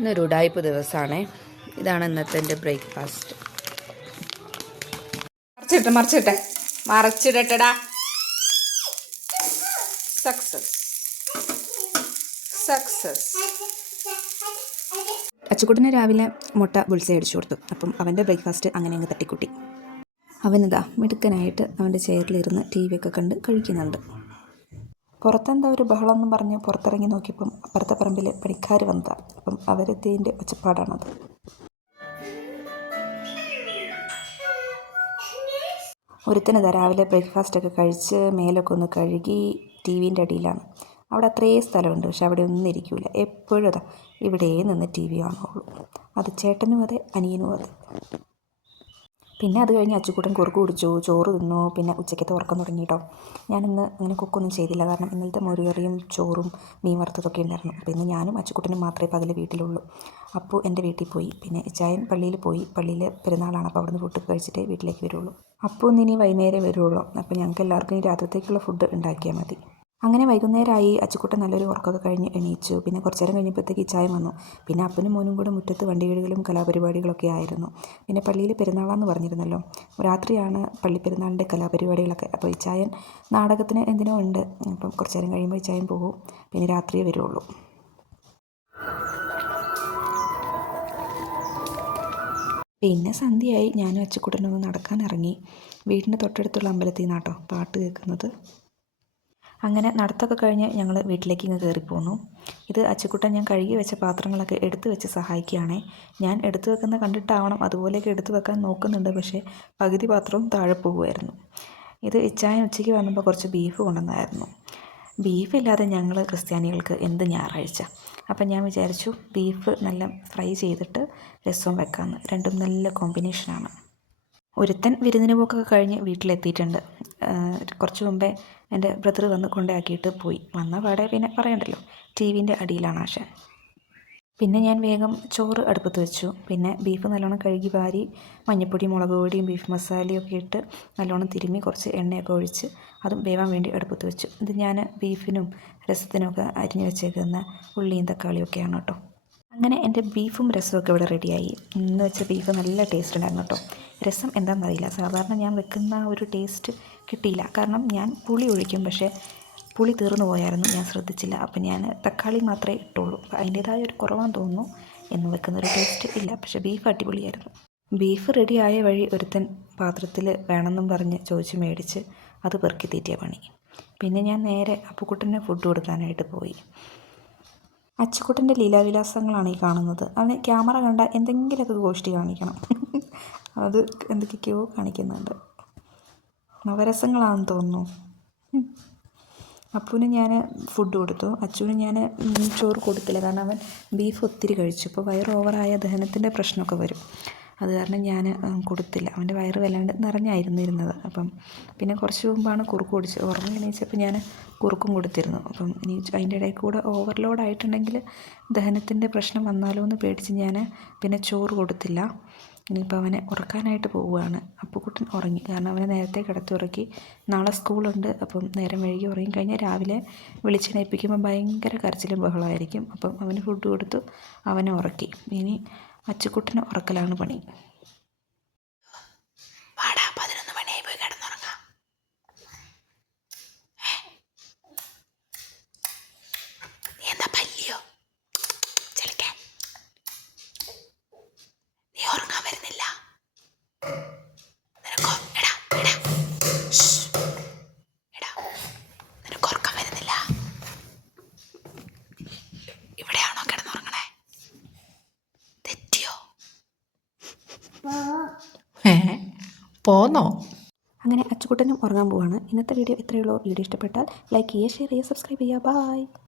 ഇന്നൊരു ഉടായ്പ ദിവസമാണ്. ഇതാണ് ഇന്നത്തെ എൻ്റെ ബ്രേക്ക്ഫാസ്റ്റ്. മറിച്ചിടട്ടടാ. സക്സസ്. അച്ചുക്കുട്ടന് രാവിലെ മുട്ട ബുൾസൈ അടിച്ചു കൊടുത്തു. അപ്പം അവൻ്റെ ബ്രേക്ക്ഫാസ്റ്റ് അങ്ങനെ അങ്ങ് തട്ടിക്കൂട്ടി. അവനിതാ മിടുക്കനായിട്ട് അവൻ്റെ ചെയറിലിരുന്ന് ടി വി ഒക്കെ കണ്ട് കഴിക്കുന്നുണ്ട്. പുറത്തെന്താ ഒരു ബഹളം എന്ന് പറഞ്ഞ് പുറത്തിറങ്ങി നോക്കിയപ്പം അപ്പുറത്തെ പറമ്പിൽ പണിക്കാർ വന്നതാണ്. അപ്പം അവരെത്തിയതിൻ്റെ ഒച്ചപ്പാടാണത്. ഒരുത്തനിതാ രാവിലെ ബ്രേക്ക്ഫാസ്റ്റൊക്കെ കഴിച്ച് മേലൊക്കെ ഒന്ന് കഴുകി ടി വിൻ്റെ അടിയിലാണ്. അവിടെ അത്രയും സ്ഥലമുണ്ട്, പക്ഷെ അവിടെ ഒന്നും ഇരിക്കില്ല. എപ്പോഴും അതാ ഇവിടെ നിന്ന് ടി വി കാണുള്ളൂ. അത് ചേട്ടനും അതെ, അനിയനും അതെ. പിന്നെ അത് കഴിഞ്ഞ് അച്ചുക്കുട്ടൻ കുറുക്ക് കുടിച്ചു, ചോറ് തിന്നു. പിന്നെ ഉച്ചയ്ക്കത്തെ ഉറക്കം തുടങ്ങി കേട്ടോ. ഞാനിന്ന് അങ്ങനെ കുക്കൊന്നും ചെയ്തില്ല, കാരണം ഇന്നലത്തെ മോരുകറിയും ചോറും മീൻ വറുത്തതൊക്കെ ഉണ്ടായിരുന്നു. അപ്പോൾ ഇന്ന് ഞാനും അച്ചുക്കുട്ടനും മാത്രമേ പകൽ വീട്ടിലുള്ളൂ. അപ്പോൾ എൻ്റെ വീട്ടിൽ പോയി. പിന്നെ ഇച്ചായൻ പള്ളിയിൽ പോയി. പള്ളിയിൽ പെരുന്നാളാണ്, അപ്പോൾ അവിടുന്ന് ഫുഡ് കഴിച്ചിട്ടേ വീട്ടിലേക്ക് വരുള്ളൂ. അപ്പോൾ ഇനി വൈകുന്നേരം വരുള്ളൂ. അപ്പോൾ ഞങ്ങൾക്ക് എല്ലാവർക്കും ഈ രാത്രിത്തേക്കുള്ള ഫുഡ് ഉണ്ടാക്കിയാൽ മതി. അങ്ങനെ വൈകുന്നേരമായി. അച്ചുക്കുട്ടൻ നല്ലൊരു ഉറക്കമൊക്കെ കഴിഞ്ഞ് എണീച്ചു. പിന്നെ കുറച്ച് നേരം കഴിഞ്ഞപ്പോഴത്തേക്ക് ഇച്ചായം വന്നു. പിന്നെ അപ്പനും മോനും കൂടെ മുറ്റത്ത് വണ്ടി കഴുകലും കലാപരിപാടികളൊക്കെ ആയിരുന്നു. പിന്നെ പള്ളിയിൽ പെരുന്നാളാന്ന് പറഞ്ഞിരുന്നല്ലോ, രാത്രിയാണ് പള്ളി പെരുന്നാളിൻ്റെ കലാപരിപാടികളൊക്കെ. അപ്പോൾ ഇച്ചായൻ നാടകത്തിന് എന്തിനോ ഉണ്ട്. അപ്പം കുറച്ച് നേരം കഴിയുമ്പോൾ ഇച്ചായൻ പോകും. പിന്നെ രാത്രിയേ വരുള്ളൂ. പിന്നെ സന്ധ്യയായി. ഞാനും അച്ചുക്കുട്ടനൊന്ന് നടക്കാനിറങ്ങി. വീടിൻ്റെ തൊട്ടടുത്തുള്ള അമ്പലത്തിൽ നിന്നാട്ടോ പാട്ട് കേൾക്കുന്നത്. അങ്ങനെ നടത്തൊക്കെ കഴിഞ്ഞ് ഞങ്ങൾ വീട്ടിലേക്ക് ഇങ്ങ് കയറിപ്പോന്നു. ഇത് അച്ചുക്കുട്ടൻ ഞാൻ കഴുകി വെച്ച പാത്രങ്ങളൊക്കെ എടുത്തു വെച്ച് സഹായിക്കുകയാണേ. ഞാൻ എടുത്തു വെക്കുന്ന കണ്ടിട്ടാവണം അതുപോലെയൊക്കെ എടുത്തു വെക്കാൻ നോക്കുന്നുണ്ട്, പക്ഷേ പകുതി പാത്രവും താഴെ പോകുമായിരുന്നു. ഇത് ഇച്ചായൻ ഉച്ചയ്ക്ക് വന്നപ്പോൾ കുറച്ച് ബീഫ് കൊണ്ടുവന്നായിരുന്നു. ബീഫില്ലാതെ ഞങ്ങൾ ക്രിസ്ത്യാനികൾക്ക് എന്ത് ഞായറാഴ്ച. അപ്പം ഞാൻ വിചാരിച്ചു ബീഫ് നല്ല ഫ്രൈ ചെയ്തിട്ട് രസവും വെക്കാമെന്ന്. രണ്ടും നല്ല കോമ്പിനേഷനാണ്. ഒരുത്തൻ വിരുന്നിന് പോക്കൊക്കെ കഴിഞ്ഞ് വീട്ടിലെത്തിയിട്ടുണ്ട്. കുറച്ച് മുമ്പേ എൻ്റെ ബ്രദർ വന്ന് കൊണ്ടാക്കിയിട്ട് പോയി. വന്ന പാടെ പിന്നെ പറയണ്ടല്ലോ, ടി വിൻ്റെ അടിയിലാണ് ആശാൻ. പിന്നെ ഞാൻ വേഗം ചോറ് അടുപ്പത്ത് വെച്ചു. പിന്നെ ബീഫ് നല്ലോണം കഴുകി വാരി മഞ്ഞൾപ്പൊടി, മുളക് പൊടിയും ബീഫ് മസാലയൊക്കെ ഇട്ട് നല്ലോണം തിരുമ്മി കുറച്ച് എണ്ണയൊക്കെ ഒഴിച്ച് അതും വേവാൻ വേണ്ടി അടുപ്പത്ത് വെച്ചു. ഇത് ഞാൻ ബീഫിനും രസത്തിനുമൊക്കെ അരിഞ്ഞ് വെച്ചേക്കുന്ന ഉള്ളിയും തക്കാളിയൊക്കെയാണ് കേട്ടോ. അങ്ങനെ എൻ്റെ ബീഫും രസമൊക്കെ ഇവിടെ റെഡിയായി. ഇന്ന് വെച്ച ബീഫ് നല്ല ടേസ്റ്റ് ഉണ്ടായിരുന്നു കേട്ടോ. രസം എന്താണെന്നറിയില്ല, സാധാരണ ഞാൻ വെക്കുന്ന ഒരു ടേസ്റ്റ് കിട്ടിയില്ല. കാരണം ഞാൻ പുളി ഒഴിക്കും, പക്ഷേ പുളി തീർന്നു പോയായിരുന്നു, ഞാൻ ശ്രദ്ധിച്ചില്ല. അപ്പം ഞാൻ തക്കാളി മാത്രമേ ഇട്ടുള്ളൂ. അപ്പോൾ അതിൻ്റേതായ ഒരു കുറവാന്ന് തോന്നുന്നു. എന്ന് വെക്കുന്നൊരു ടേസ്റ്റ് ഇല്ല, പക്ഷേ ബീഫ് അടിപൊളിയായിരുന്നു. ബീഫ് റെഡിയായ വഴി ഒരുത്തൻ പാത്രത്തിൽ വേണമെന്നും പറഞ്ഞ് ചോദിച്ച് മേടിച്ച് അത് പെറുക്കി തീറ്റിയ പണി. പിന്നെ ഞാൻ നേരെ അപ്പുക്കുട്ടന് ഫുഡ് കൊടുക്കാനായിട്ട് പോയി. അച്ചുക്കുട്ടൻ്റെ ലീലാവിലാസങ്ങളാണ് ഈ കാണുന്നത്. അവന് ക്യാമറ കണ്ട എന്തെങ്കിലുമൊക്കെ ഗോഷ്ടി കാണിക്കണം. അത് എന്തൊക്കെയോ കാണിക്കുന്നുണ്ട്. നവരസങ്ങളാണെന്ന് തോന്നുന്നു. അപ്പുവിന് ഞാൻ ഫുഡ് കൊടുത്തു. അച്ചുവിന് ഞാൻ ചോറ് കൊടുത്തില്ല, കാരണം അവൻ ബീഫ് ഒത്തിരി കഴിച്ചു. ഇപ്പോൾ വയറ് ഓവറായ ദഹനത്തിൻ്റെ പ്രശ്നമൊക്കെ വരും. അത് കാരണം ഞാൻ കൊടുത്തില്ല. അവൻ്റെ വയറ് വല്ലാണ്ട് നിറഞ്ഞായിരുന്നു ഇരുന്നത്. അപ്പം പിന്നെ കുറച്ച് മുമ്പാണ് കുറുക്ക് കുടിച്ചത്. ഉറങ്ങി എണീച്ചപ്പോൾ ഞാൻ കുറുക്കും കൊടുത്തിരുന്നു. അപ്പം ഇനി അതിൻ്റെ ഇടയിൽ കൂടെ ഓവർലോഡ് ആയിട്ടുണ്ടെങ്കിൽ ദഹനത്തിൻ്റെ പ്രശ്നം വന്നാലോ എന്ന് പേടിച്ച് ഞാൻ പിന്നെ ചോറ് കൊടുത്തില്ല. ഇനിയിപ്പോൾ അവനെ ഉറക്കാനായിട്ട് പോവുകയാണ്. അപ്പുക്കുട്ടൻ ഉറങ്ങി, കാരണം അവനെ നേരത്തെ കിടത്തി ഉറക്കി. നാളെ സ്കൂളുണ്ട്. അപ്പം നേരം വൈകി ഉറങ്ങിക്കഴിഞ്ഞാൽ രാവിലെ വിളിച്ചെണീപ്പിക്കുമ്പോൾ ഭയങ്കര കരച്ചിലും ബഹളമായിരിക്കും. അപ്പം അവന് ഫുഡ് കൊടുത്തു, അവനെ ഉറക്കി. ഇനി അച്ചുക്കുട്ടന് ഉറക്കലാണ് പണി. പോന്നോ? അങ്ങനെ അച്ചുക്കുട്ടനും ഉറങ്ങാൻ പോവാണ്. ഇന്നത്തെ വീഡിയോ ഇത്രയേ ഉള്ളൂ. വീഡിയോ ഇഷ്ടപ്പെട്ടാൽ ലൈക്ക് ചെയ്യുക, ഷെയർ ചെയ്യുക, സബ്സ്ക്രൈബ് ചെയ്യുക. ബൈ.